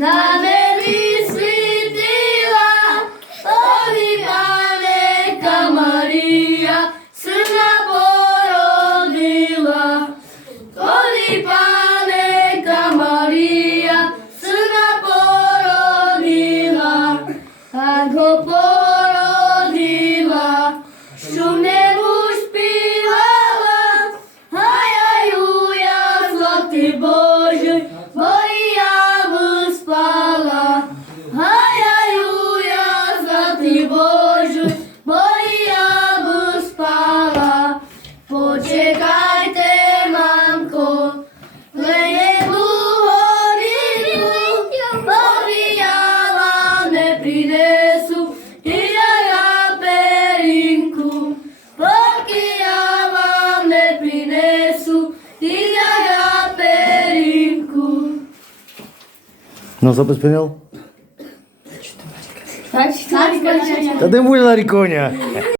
на небі світила, ой, Паненка Марія, сина породила. Ой, Паненка Марія, сина породила, так го породила, що в небу співала, ай-ай-уя, златий Божий, бо і я би спала. Ай-ай-уя, златий Божий, бо і я би спала. Почекайте, мамко, леєну горіху, поки я вам не принесу, і я перінку, поки я вам не принесу, і я перінку. Ну, запоспіняв? Так, Та де була ріконя?